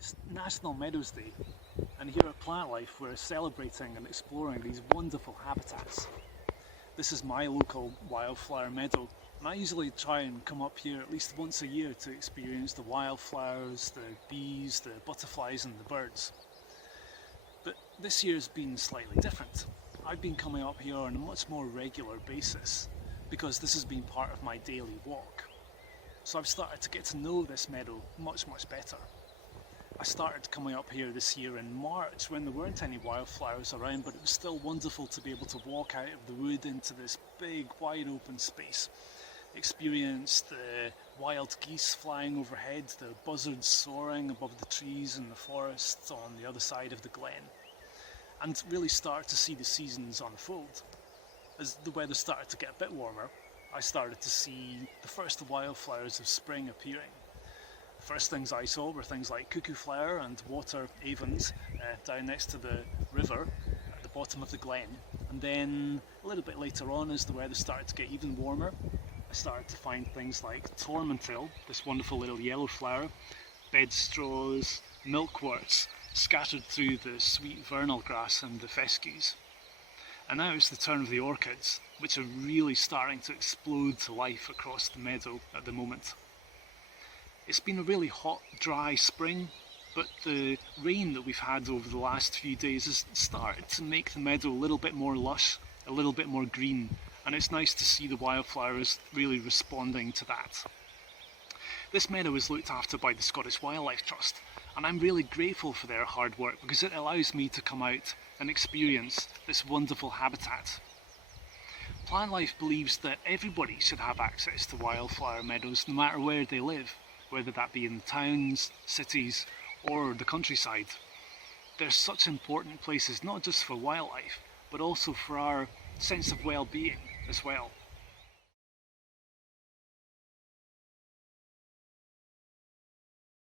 It's National Meadows Day, and here at Plantlife we're celebrating and exploring these wonderful habitats. This is my local wildflower meadow, and I usually try and come up here at least once a year to experience the wildflowers, the bees, the butterflies and the birds. But this year's been slightly different. I've been coming up here on a much more regular basis because this has been part of my daily walk. So I've started to get to know this meadow much better. I started coming up here this year in March when there weren't any wildflowers around, but it was still wonderful to be able to walk out of the wood into this big wide open space, experience the wild geese flying overhead, the buzzards soaring above the trees in the forest on the other side of the glen, and really start to see the seasons unfold. As the weather started to get a bit warmer, I started to see the first wildflowers of spring appearing. The first things I saw were things like cuckoo flower and water avens down next to the river at the bottom of the glen. And then a little bit later on, as the weather started to get even warmer, I started to find things like tormentil, this wonderful little yellow flower, bedstraws, milkworts scattered through the sweet vernal grass and the fescues. And now it's the turn of the orchids, which are really starting to explode to life across the meadow at the moment. It's been a really hot, dry spring, but the rain that we've had over the last few days has started to make the meadow a little bit more lush, a little bit more green, and it's nice to see the wildflowers really responding to that. This meadow is looked after by the Scottish Wildlife Trust, and I'm really grateful for their hard work because it allows me to come out and experience this wonderful habitat. Plantlife believes that everybody should have access to wildflower meadows no matter where they live, whether that be in the towns, cities or the countryside. They're such important places not just for wildlife but also for our sense of well-being as well.